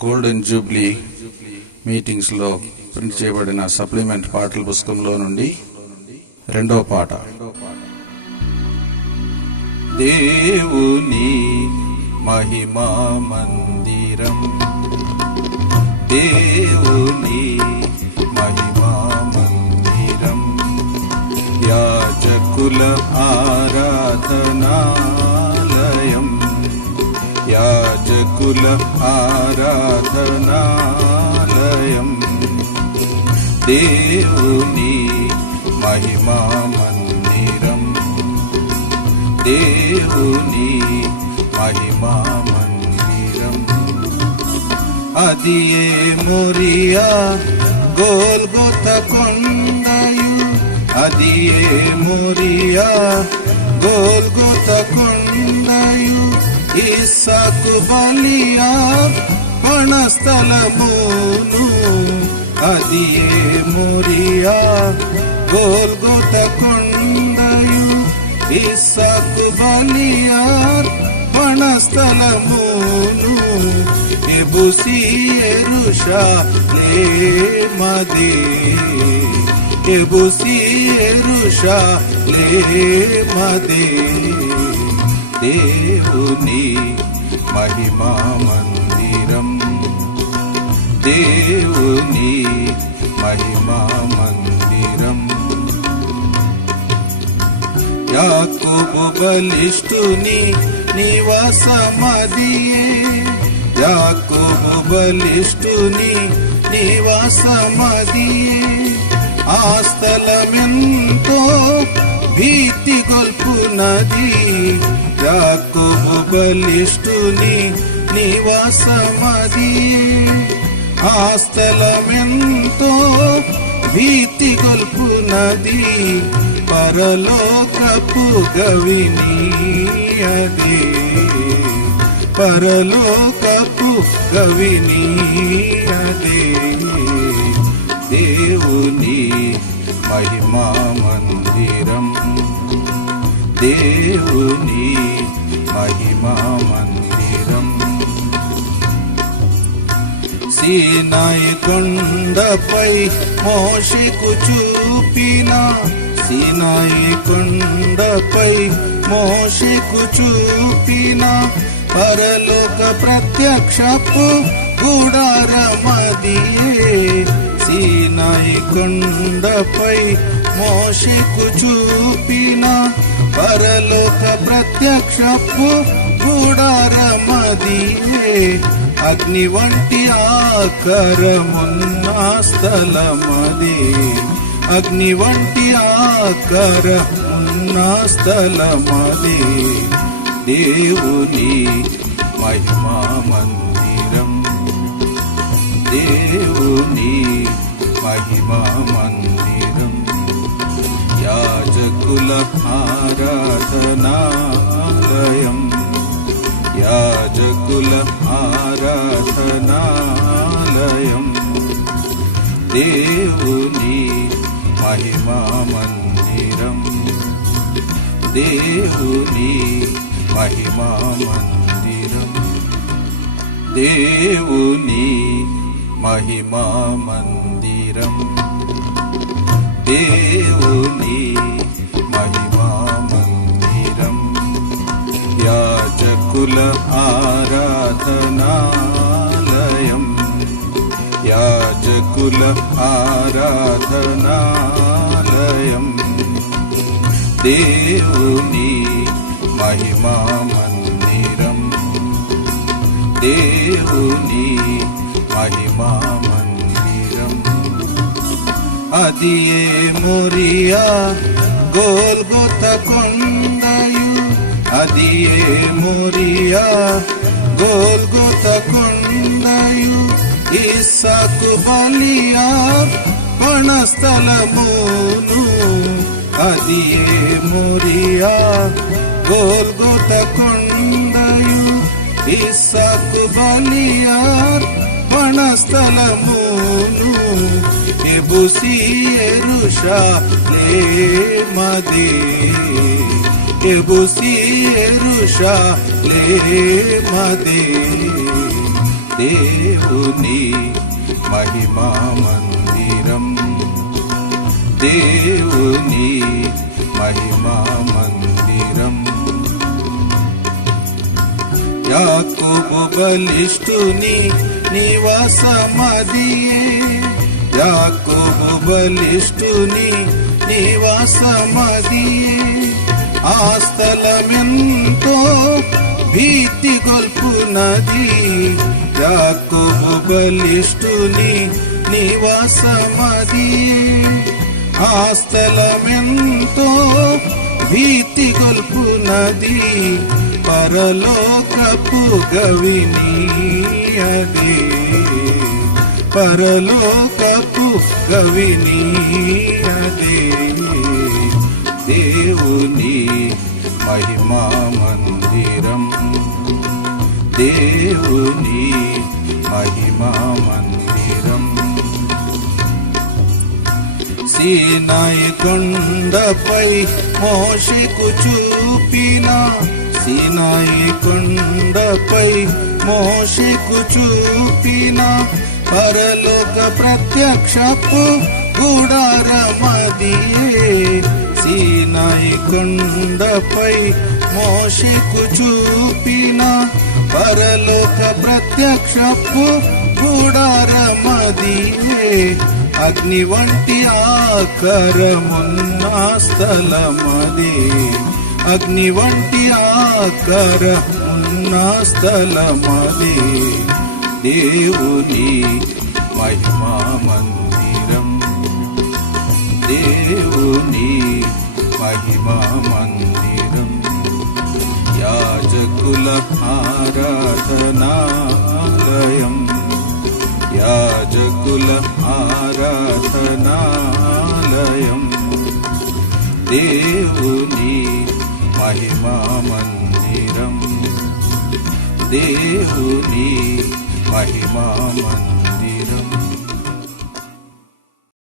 Golden Jubilee మీటింగ్స్లో print చేయబడిన supplement పాటల పుస్తకంలో నుండి రెండవ పాట. దేవుని మహిమా మందిరం, దేవుని మహిమా మందిరం, యాజకుల ఆరాధనాలయం, యాజకుల ఆరాధనాలయం, దేవుని మహిమా మందిరం, దేవుని మహిమా మందిరం. అదియే మోరియా గోల్గొత కొండయు, అదియే మోరియా గోల్గొత కొండయు, ఇస్సాకు బలియా పణస్థలమును, అదియే మోరియా గోల్గొత కొండయు, ఇస్సాకు బలియా పణస్థలమును, ఎబుసి యెరూషలేమదే, ఎబుసి యెరూషలేమదే, దేవుని మహిమా మందిరం, దేవుని మహిమా మందిరం. యాకోబు బలిష్ఠుని నివాసమదియే, యాకోబు బలిష్ఠుని నివాసమదియే, ఆ స్థలమెంతో భీతి గొల్పునది, యాకోబు బలిష్ఠుని నివాసమదియే, ఆ స్థలమెంతో భీతి గొల్పునది, పరలోకపు గవిని అదే, పరలోకపు గవిని అదే, దేవుని మహిమా మందిరం, దేవుని మహిమా మందిరం. సీనాయి కొండపై మోషేకు చూపిన, సీనాయి కొండపై మోషేకు చూపిన, పరలోక ప్రత్యక్షపు గుడారమదియే, సీనాయి కొండపై మోషేకు చూపిన, పరలోక ప్రత్యక్షపు గుడారమదియే, అగ్ని వంటి ఆకారమున్న స్థలమది, అగ్ని వంటి ఆకారమున్న స్థలమది, దేవుని మహిమా మందిరం, దేవుని మహిమా మందిరం. యాజకుల ఆరాధనాలయం, యాజకుల ఆరాధనాలయం, దేవుని మహిమా మందిరం, దేవుని మహిమా మందిరం, దేవుని మహిమా మందిరం, దేవుని మహిమా మందిరం, యాజకుల ఆరాధనాలయం, యాజకుల ఆరాధనాలయం, దేవుని మహిమా మందిరం, దేవుని మహిమా మందిరం. అదియే మోరియా గోల్గొత కొండయు, అదియే మోరియా గోల్గొత కొండయు, ఇస్సాకు బలియా పణస్థలమును, అదియే మోరియా గోల్గొత కొండయు, ఇస్సాకు బలియా పణస్థలమును, ఎబుసి యెరూషలేమదే, ఎబుసి యెరూషలేమదే, దేవుని మహిమా మందిరం, దేవుని మహిమా మందిరం. యాకోబు బలిష్ఠుని నివాసమదియే, యాకోబు బలిష్ఠుని నివాసమదియే. ఆ స్థలమెంతో భీతి గొల్పునది, యాకోబు బలిష్ఠుని నివాసమదియే. ఆ స్థలమెంతో భీతి గొల్పునది, పరలోకపు గవిని అదే, పరలోకపు గవిని అదే. దేవుని మహిమా మందిరం, దేవుని మహిమా మందిరం. సీనాయి కొండపై మోషేకు చూపిన, సీనాయి కొండపై మోషేకు చూపిన పరలోక ప్రత్యక్షపు గుడారమదియే. సీనాయి కొండపై మోషేకు చూపిన పరలోక ప్రత్యక్షపు గుడారమదియే. అగ్ని వంటి ఆకారమున్న స్థలమది, అగ్ని వంటి ఆకారమున్న స్థలమది. దేవుని మహిమా మందిరం, దేవుని మహిమా మందిరం. యాజకుల ఆరాధనాలయం, యాజకుల ఆరాధనాలయం. దేవుని మహిమా మందిరం, దేవుని మహిమా మందిరం.